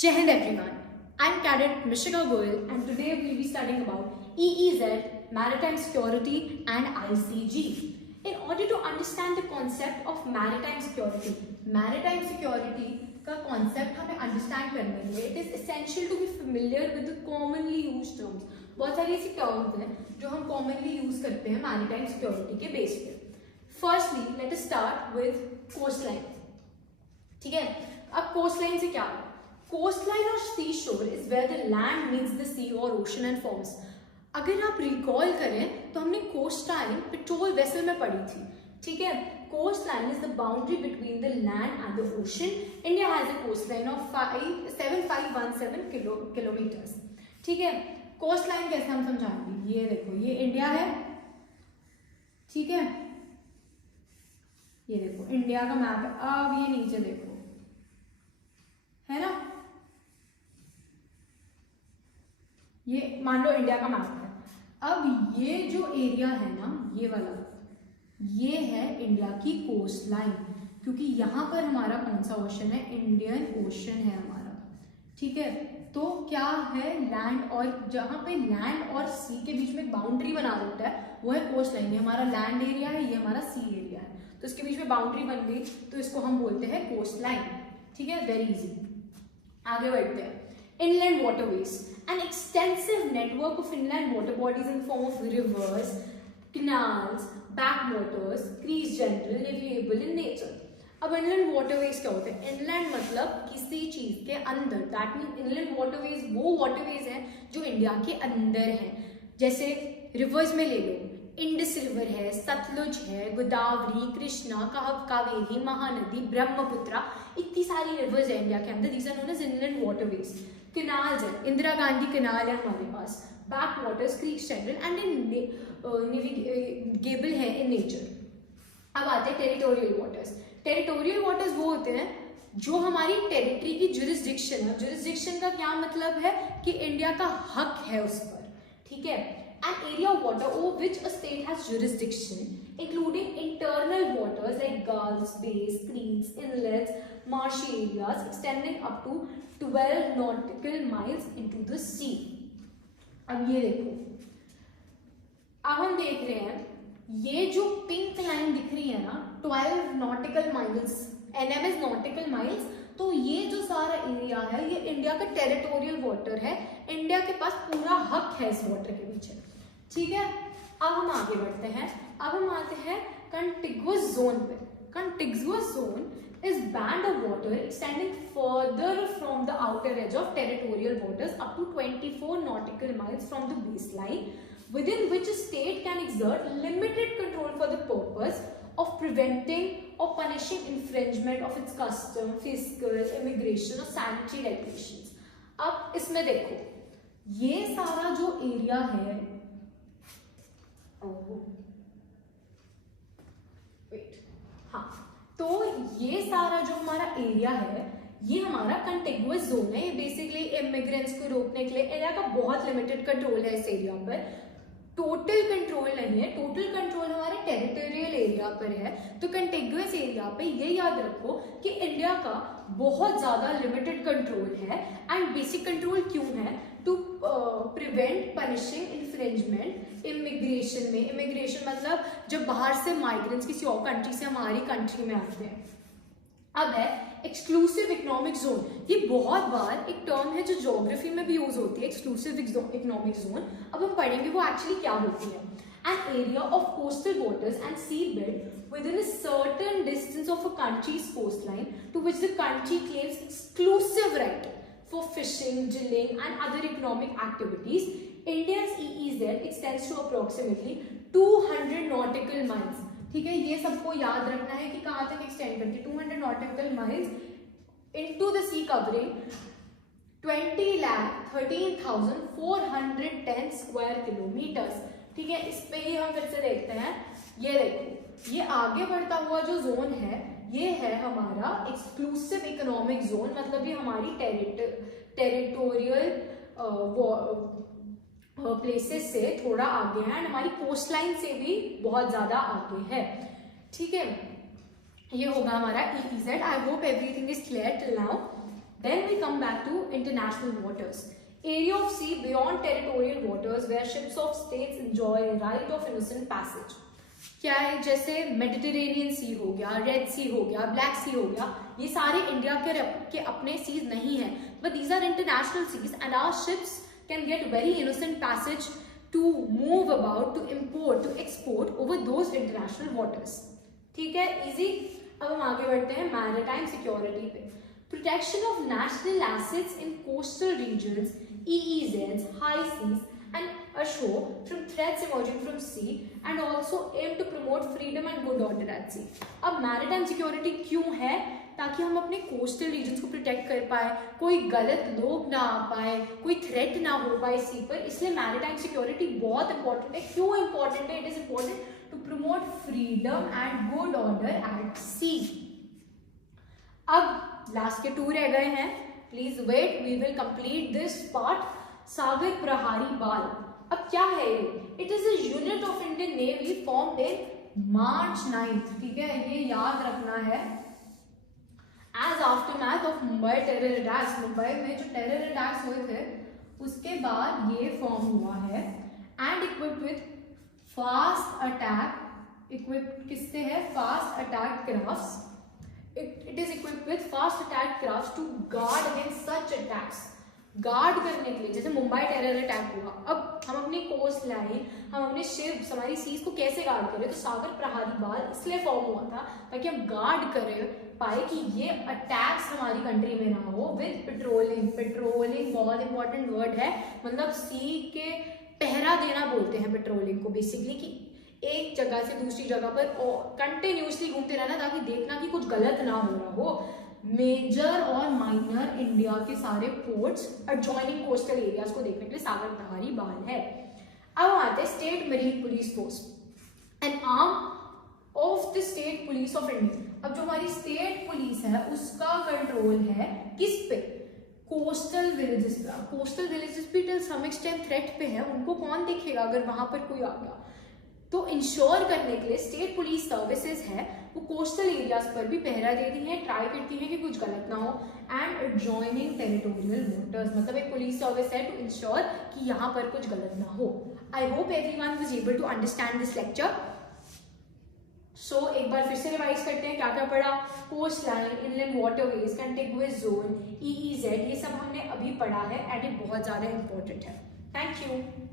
Jai Hind everyone, I'm Cadet Mishika Goyal and today we will be studying about EEZ, Maritime Security and ICG. In order to understand the concept of maritime security का concept हमें understand करने के लिए it is essential to be familiar with the commonly used terms. बहुत सारी ऐसी terms हैं जो हम commonly use करते हैं maritime security के base पे. Firstly, let us start with coastline. ठीक है, अब coastline से क्या है? Coastline or seashore is where the land meets the sea or ocean and forms. अगर आप रिकॉल करें तो हमने कोस्ट लाइन पेट्रोल वेसल में पढ़ी थी. ठीक है, coast line is the boundary between the land and the ocean. India has a coast line of 7517 kilometres. ठीक है, कोस्ट लाइन कैसे हम समझाएंगे? ये देखो, ये इंडिया है. ठीक है, ये देखो इंडिया का मैप है. अब ये नीचे देखो, है ना, ये मान लो इंडिया का मैप है. अब ये जो एरिया है ना, ये वाला, ये है इंडिया की कोस्ट लाइन, क्योंकि यहां पर हमारा कौन सा ओशन है? इंडियन ओशन है हमारा. ठीक है, तो क्या है? लैंड, और जहां पे लैंड और सी के बीच में एक बाउंड्री बना देता है वो है कोस्ट लाइन. ये हमारा लैंड एरिया है, ये हमारा सी एरिया है, तो इसके बीच में बाउंड्री बन गई तो इसको हम बोलते हैं कोस्ट लाइन. ठीक है, वेरी इजी. आगे बढ़ते हैं. Inland waterways, an extensive network of inland water bodies in the form of rivers, canals, backwaters, creeks general navigable in nature. अब inland waterways क्या होते हैं? inland मतलब किसी चीज के अंदर. That means inland waterways वो waterways हैं जो इंडिया के अंदर हैं. जैसे rivers में ले लो, इंडस रिवर है, सतलुज है, गोदावरी, कृष्णा, कावेरी, महानदी, ब्रह्मपुत्रा, इतनी सारी रिवर्स है इंडिया के अंदर. These are known as inland waterways. Canals है, इंदिरा गांधी कैनाल है हमारे पास. Back waters, creeks general and navigable है इन नेचर. अब आते हैं टेरिटोरियल वाटर्स. टेरिटोरियल वाटर्स वो होते हैं जो हमारी टेरिटरी की जुरिस्डिक्शन है. जुरिस्डिक्शन का क्या मतलब है? कि इंडिया का हक है उस पर. ठीक है, an area of water over which a state has jurisdiction, including internal waters like gulfs, bays, creeks, inlets, marshy areas extending up to 12 nautical miles into the sea. अब ये देखो, अब हम देख रहे हैं ये जो पिंक लाइन दिख रही है ना, 12 nautical miles, NM is nautical miles. तो ये जो सारा एरिया है ये इंडिया का टेरिटोरियल वाटर है. इंडिया के पास पूरा हक है इस वाटर के पीछे. ठीक है, अब हम आगे बढ़ते हैं. अब हम आते हैं कंटिगुअस जोन पे. Contiguous zone is band of water extending further from the outer edge of territorial waters up to 24 nautical miles from the baseline, within which a state can exert limited control for the purpose of preventing or punishing infringement of its custom, fiscal, immigration or sanitary regulations. अब इसमें देखो, ये सारा जो area है, हाँ, तो ये सारा जो हमारा एरिया है ये हमारा कंटिगुअस जोन है. ये बेसिकली इमिग्रेंट्स को रोकने के लिए इंडिया का बहुत लिमिटेड कंट्रोल है इस एरिया पर. टोटल कंट्रोल नहीं है, टोटल कंट्रोल हमारे टेरिटोरियल एरिया पर है. तो कंटिगुअस एरिया पे ये याद रखो कि इंडिया का बहुत ज्यादा लिमिटेड कंट्रोल है. एंड बेसिक कंट्रोल क्यों है? To prevent punishing infringement immigration में. इमिग्रेशन मतलब जब बाहर से माइग्रेंट्स किसी और कंट्री से हमारी कंट्री में आते हैं. अब है एक्सक्लूसिव इकोनॉमिक जोन. ये बहुत बार एक टर्म है जो ज्योग्राफी में भी यूज होती है, एक्सक्लूसिव इकोनॉमिक जोन. अब हम पढ़ेंगे वो एक्चुअली क्या होती है. An area of coastal waters and seabed within a certain distance of a country's coastline to which the country claims exclusive right for fishing, drilling and other economic activities. India's EEZ extends to approximately 200 nautical miles. ठीक है, ये सबको याद रखना है कि कहाँ तक एक्सटेंड करती है. 200 nautical miles into the sea covering 20,13,410 square kilometers. ठीक है, इस पे ही हम फिर से देखते हैं. ये देखो, ये आगे बढ़ता हुआ जो जोन है ये है हमारा एक्सक्लूसिव इकोनॉमिक जोन. मतलब ये हमारी टेरिटोरियल प्लेसेस से थोड़ा आगे है, एंड हमारी कोस्ट लाइन से भी बहुत ज्यादा आगे है. ठीक है, ये होगा हमारा EEZ. I hope everything is clear till now. Then we come back to international waters. Area of sea beyond territorial waters where ships of states enjoy right of innocent passage. क्या है, जैसे मेडिटेरेनियन सी हो गया, red सी हो गया, black सी हो गया, ये सारे इंडिया के अपने सीज नहीं है, but these are international seas and our ships can get very innocent passage to move about, to import, to export over those international waters. ठीक है, इजी. अब हम आगे बढ़ते हैं मैरिटाइम सिक्योरिटी पे. Protection of national assets in coastal regions, EEZs, high seas and ashore from threats emerging from sea and also aim to promote freedom and good order at sea. अब maritime security क्यों है? ताकि हम अपने coastal regions को protect कर पाए, कोई गलत लोग ना आ पाए, कोई थ्रेट ना हो पाए सी पर. इसलिए मैरिटाइम सिक्योरिटी बहुत इंपॉर्टेंट है. क्यों इंपॉर्टेंट है? It is important to promote freedom and good order at sea. अब लास्ट के 2 रह गए हैं. Please wait, we will complete this part. Sagar Prahari Bal. अब क्या है ये? It is a unit of Indian navy formed in March 9th. ठीक है, ये याद रखना है. As aftermath of Mumbai terror attacks, Mumbai में जो टेरर अटैक्स हुए थे उसके बाद ये फॉर्म हुआ है. And equipped with fast attack, equipped किससे है? Fast attack crafts. It is equipped with fast attack crafts to guard against such attacks. Guard करने के लिए, जैसे मुंबई टेरर अटैक हुआ, अब हम अपनी कोस्ट लाइन, हम अपने शिप्स, हमारी सीज को कैसे गार्ड करें? तो सागर प्रहारी बाल इसलिए फॉर्म हुआ था ताकि हम गार्ड कर पाए कि ये अटैक्स हमारी कंट्री में ना हो. With patrolling. पेट्रोलिंग बहुत इंपॉर्टेंट वर्ड है, मतलब सी के पहरा देना बोलते हैं पेट्रोलिंग को बेसिकली, कि एक जगह से दूसरी जगह पर कंटिन्यूसली घूमते रहना ताकि देखना कि कुछ गलत ना हो रहा हो. मेजर और माइनर इंडिया के सारे पोर्ट्स एडजॉइनिंग कोस्टल एरियाज को देखने के लिए सागर प्रहारी बाल है. अब आते हैं state marine police force, N arm of the state police of India. अब जो हमारी स्टेट पुलिस है उसका कंट्रोल है किस पे? कोस्टल विलेजेस पे. कोस्टल विलेजेस भी टिल सम एक्सटेंट थ्रेट पे है, उनको कौन देखेगा अगर वहां पर कोई आ गया? तो इंश्योर करने के लिए स्टेट पुलिस सर्विसेज है वो कोस्टल एरियाज पर भी पहरा देती है, ट्राई करती है कि कुछ गलत ना हो. एंड एडजॉइनिंग टेरिटोरियल वाटर्स, मतलब एक पुलिस सर्विस है टू इंश्योर कि यहाँ पर कुछ गलत ना हो. I hope everyone was able to understand this lecture. So एक बार फिर से रिवाइज करते हैं क्या क्या पढ़ा. Coast line, inland waterways, contiguous zone, EEZ, ये सब हमने अभी पढ़ा है एंड ये बहुत ज्यादा इंपॉर्टेंट है. Thank you.